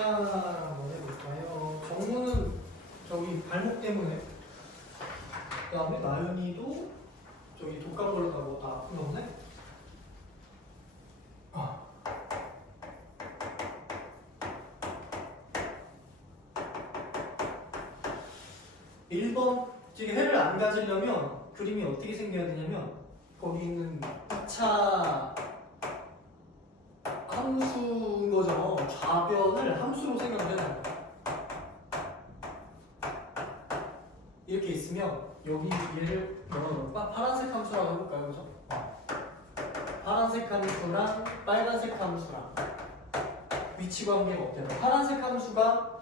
자, 한번 해볼까요? 정우는 저기 발목 때문에, 그 다음에 나연이도 저기 독감 걸려가고 다 아픈 거네? 1번, 지금 해를 안 가지려면 그림이 어떻게 생겨야 되냐면 거기 있는 2차 함수인 거죠. 좌변을 함수로 생각을 해놔요. 이렇게 있으면 여기 얘를 파란색 함수라고 해볼까요? 그죠? 파란색 함수랑 빨간색 함수랑 위치 관계가 어때요? 파란색 함수가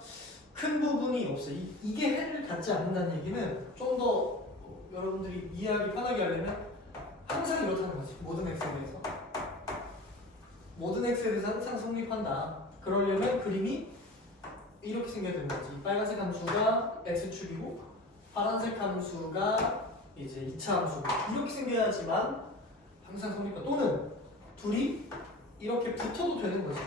큰 부분이 없어요. 이게 해를 갖지 않는다는 얘기는 좀 더 여러분들이 이해하기 편하게 하려면 항상 이렇다는 거지. 모든 x에 대해서. 모든 x에 대해서 항상 성립한다. 그러려면 그림이 이렇게 생겨야 되는 거지. 빨간색 함수가 x축이고 파란색 함수가 이제 2차 함수고 이렇게 생겨야지만 항상 성립한다. 또는 둘이 이렇게 붙어도 되는 거지.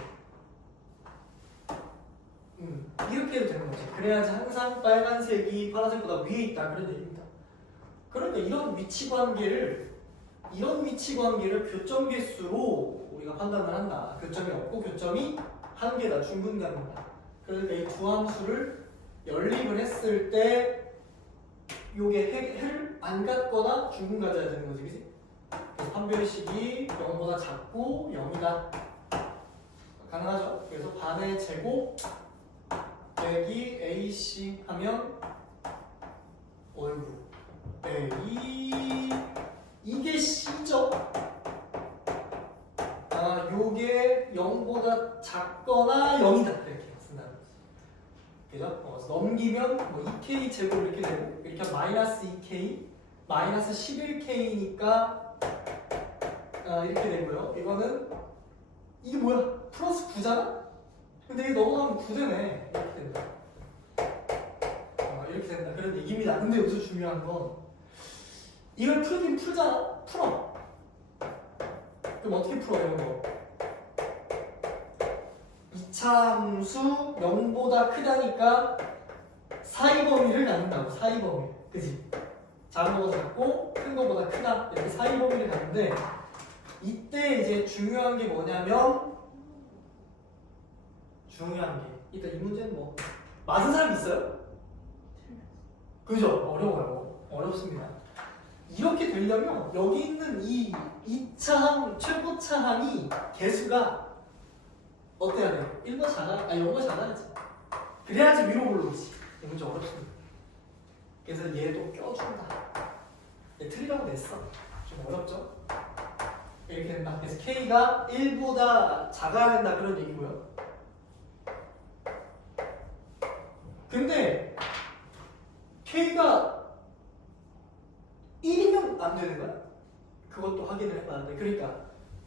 이렇게 해도 되는 거지. 그래야지 항상 빨간색이 파란색보다 위에 있다 그런 얘기입니다. 그러니까 이런 위치 관계를 교점 개수로 우리가 판단을 한다. 교점이 없고 교점이 한 개다. 중분간이다. 그러니까 이 두 함수를 연립을 했을 때 요게 해를 안 갖거나 중분 가져야 되는 거지, 그치? 그래서 판별식이 0보다 작고 0이다. 가능하죠? 그래서 반의 제곱 빼기 AC 하면 어이구 네, 이게 C죠? 요게 0보다 작거나 0이다 이렇게 쓴다는 거지. 그죠? 넘기면 뭐 2K 제곱 이렇게 되고 이렇게 하면 마이너스 2K 마이너스 11K니까 이렇게 되고요. 이거는 이게 뭐야? 플러스 9잖아? 근데 이게 넘어가면 9되네. 이렇게 된다. 이렇게 된다. 그런 얘기입니다. 근데 여기서 중요한 건 이걸 풀긴 풀잖아? 풀어. 그럼 어떻게 풀어, 이런 거? 2차 함수 0보다 크다니까 사이 범위를 갖는다고, 사이 범위. 그치? 작은 거보다 작고 큰 거보다 크다. 이렇게 사이 범위를 갖는데 이때 이제 중요한 게 뭐냐면 일단 이 문제는 뭐 맞은 사람 있어요? 그죠? 어려워요. 어렵습니다. 이렇게 되려면 여기 있는 이 2차항, 최고차항이 개수가 어때야 돼? 1번 작아, 0번 작아야지. 그래야지 위로 올라오지. 이 문제 어렵습니다. 그래서 얘도 껴준다. 얘 틀리라고 냈어. 좀 어렵죠? 이렇게 된다. 그래서 K가 1보다 작아야 된다 그런 얘기고요. 근데 K가 1이면 안 되는 거야? 그것도 확인을 해봐야 돼. 그러니까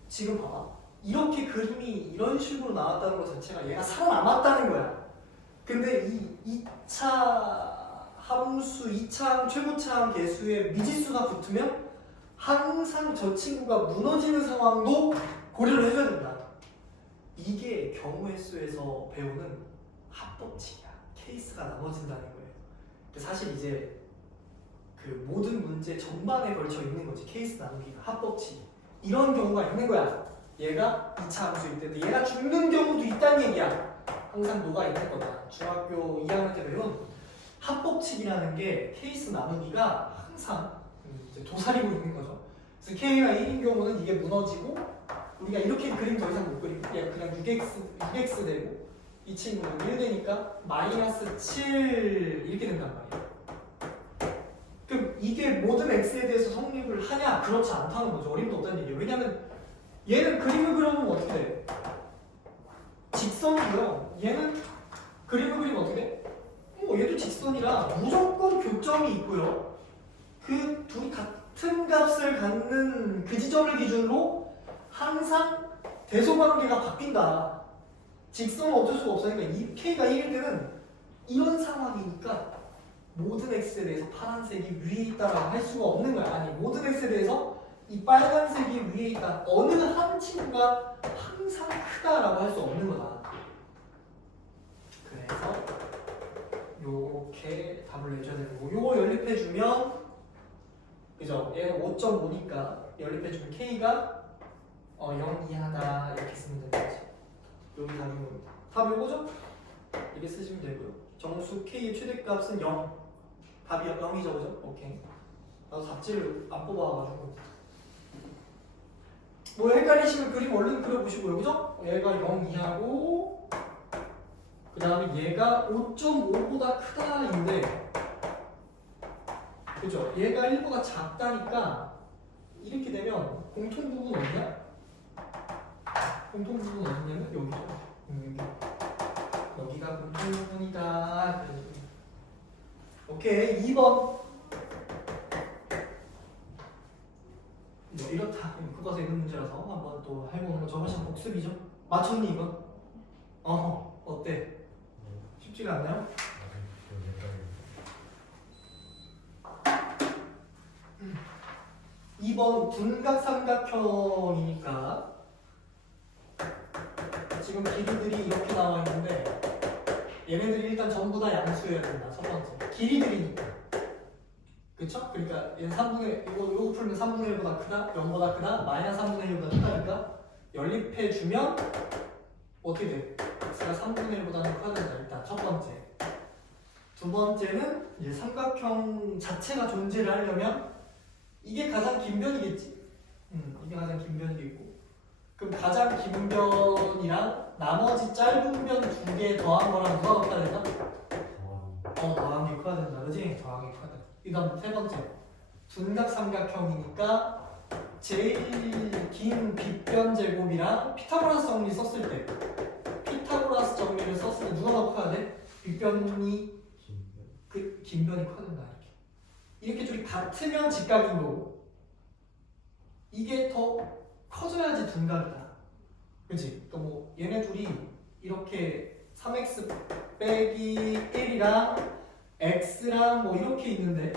지금 봐봐. 이렇게 그림이 이런 식으로 나왔다는 것 자체가 얘가 살아남았다는 거야. 근데 이 2차 함수, 2차 최고차항 개수에 미지수가 붙으면 항상 저 친구가 무너지는 상황도 고려를 해줘야 된다. 이게 경우의 수에서 배우는 합법칙이야. 케이스가 나눠진다는 거예요. 사실 이제 그 모든 문제 전반에 걸쳐 있는 거지. 케이스 나누기가 합법칙. 이런 경우가 있는 거야. 얘가 2차 함수일 때도 얘가 죽는 경우도 있다는 얘기야. 항상 뭐가 있는 거다. 중학교 2학년 때 배운 합법칙이라는 게 케이스 나누기가 항상 이제 도사리고 있는 거죠. 그래서 K가 1인 경우는 이게 무너지고 우리가 이렇게 그림 더 이상 못 그리고 그냥 6x 되고 이 친구는 1 되니까 마이너스 7 이렇게 된단 말이에요. 그럼 이게 모든 x에 대해서 성립을 하냐? 그렇지 않다는 거죠. 어림도 없다는 얘기예요. 왜냐면 얘는 그림을 그려보면 어떻게 돼? 직선이고요. 얘는 그림을 그리면 어떻게 돼? 얘도 직선이라 무조건 교점이 있고요. 그 둘이 같은 값을 갖는 그 지점을 기준으로 항상 대소관계가 바뀐다. 직선은 어쩔 수가 없으니까 이 K가 1일 때는 이런 상황이니까 모든 x에 대해서 파란색이 위에 있다라고 할 수가 없는 거야. 아니, 모든 x에 대해서 이 빨간색이 위에 있다. 어느 한 친구가 항상 크다라고 할 수 없는 거다. 그래서 요렇게 답을 내줘야 되는 거고 요거 연립해주면 그죠? 얘가 5.5니까 연립해주면 K가 0 이하다 이렇게 쓰면 되는 거지. 여기 답인 겁니다. 답 요거죠? 이렇게 쓰시면 되고요. 정수 K의 최대값은 0. 답이 0이죠, 그죠? 오케이. 나도 답지를 안 뽑아가지고. 뭐 헷갈리시면 그림 얼른 그려보시고요, 그죠? 얘가 0 이하고, 그 다음에 얘가 5.5보다 크다인데, 그죠? 얘가 1보다 작다니까, 이렇게 되면 공통부분 어디냐? 공통부분 어디냐면 여기죠. 여기가 공통부분이다. 오케이, 2번. 이렇다. 교과서에 있는 문제라서 한번 또 해보는 거. 저번 시간 복습이죠. 맞췄니 이거? 어때? 쉽지가 않나요? 2번 분각삼각형이니까 지금 길이들이 이렇게 나와 있는데 얘네들이 일단 전부 다 양수여야 된다. 첫 번째. 길이들이니까. 그쵸? 그러니까 얘는 3분의 이거 풀면 3분의 1보다 크다, 0보다 크다, 마이너스 3분의 1보다 크다니까 연립해주면 어떻게 돼? x가 3분의 1보다는 커야 된다. 일단 첫 번째. 두 번째는 이제 삼각형 자체가 존재를 하려면 이게 가장 긴 변이겠지? 이게 가장 긴 변이겠고 그럼 가장 긴 변이랑 나머지 짧은 변 두 개 더한 거랑 누가 커야 된다? 더한 게 커야 된다. 그지? 더한 게 커야 된다. 그 다음 세 번째 둔각삼각형이니까 제일 긴 빗변 제곱이랑 피타고라스 정리 썼을 때 피타고라스 정리를 썼을 때 누가 더 커야 돼? 빗변이 그 긴 변이 커야 된다. 이렇게 둘이 같으면 직각인 거고 이게 더 커져야지 둔각이다. 그치? 그러니까 뭐 얘네 둘이 이렇게 3x 빼기 1이랑 x랑 뭐 이렇게 있는데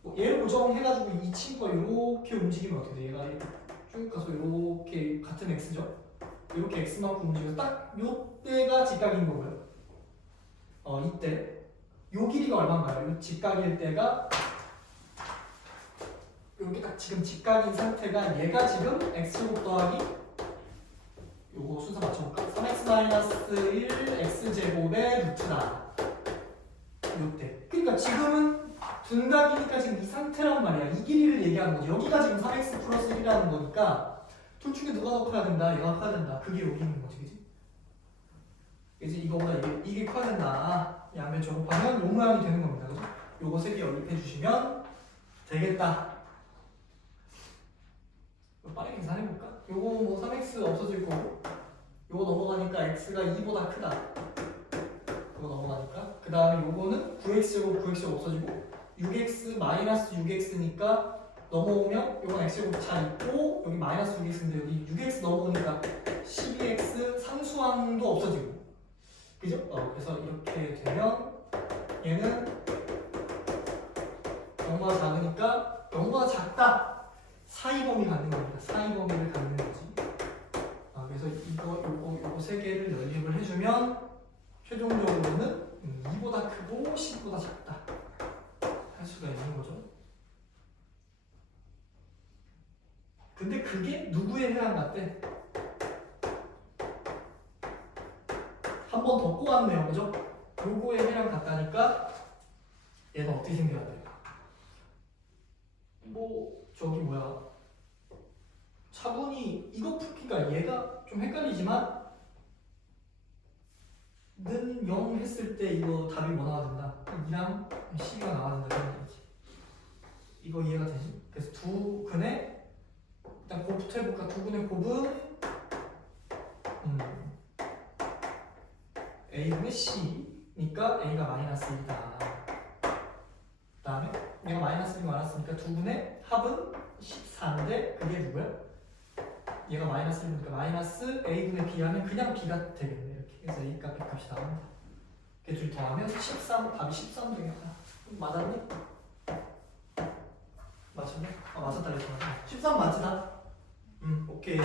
뭐 얘를 고정해가지고 이 친구가 이렇게 움직이면 어떻게 돼? 얘가 쭉 가서 이렇게 같은 x죠? 이렇게 x만큼 움직여서 딱 요때가 직각인 거고요. 이때 요 길이가 얼마인가요? 요 직각일 때가 이렇게 딱 지금 직각인 상태가 얘가 지금 x제곱 더하기 요거 순서 맞춰볼까? 3x-1 x제곱의 루트다. 요때. 그러니까 지금은 둔각이니까 지금 이 상태란 말이야. 이 길이를 얘기하는 거지. 여기가 지금 3x 플러스 1이라는 거니까 둘 중에 누가 더 커야 된다? 얘가 커야 된다. 그게 여기 있는 거지. 그지? 그지? 이거보다 이게 커야 된다. 양변 제곱하면 요 모양이 되는 겁니다. 그죠? 요거 세 개 연립해 주시면 되겠다. 빠르게 계산해볼까? 요거 뭐 3x 없어질 거고 요거 넘어가니까 x가 2보다 크다. 요거 넘어가니까 그 다음에 요거는 9x제곱 9x제곱 없어지고 6x 마이너스 6x니까 넘어오면 요건 x제곱 차 있고 여기 마이너스 6x인데 여기 6x 넘어오니까 12x 상수항도 없어지고 그죠? 그래서 이렇게 되면 얘는 0보다 작으니까 0보다 작다! 사이 범위 갖는 겁니다. 사이 범위를 갖는 거지. 그래서 요거 세 개를 연립을 해주면 최종적으로는 2보다 크고 10보다 작다 할 수가 있는 거죠. 근데 그게 누구에 해당같대? 한 번 더 꼬았네요, 그죠? 요거에 해당 같다니까 얘는 어떻게 생겨야 돼? 뭐 저기 뭐야? 차분히 이거 풀기가 얘가 좀 헷갈리지만 는 0 했을 때 이거 답이 뭐 나와야 된다? 2랑 12가 나와야 된다 그런 얘기지. 이거 이해가 되지? 그래서 두 근의 일단 곱부터 해볼까? 두 근의 곱은 A분의 C니까 A가 마이너스 1이다. 그 다음에 얘가 마이너스 1이 많았으니까 두 분의 합은 14인데 그게 누구야? 얘가 마이너스 1이니까 마이너스 A분의 B 하면 그냥 B가 되겠네. 이렇게. 그래서 A 값, B 값이 나옵니다. 이렇게 둘 더하면 13, 답이 13 되겠다. 맞았니? 맞췄네? 맞았다 그랬구나. 13 맞지 다? 오케이.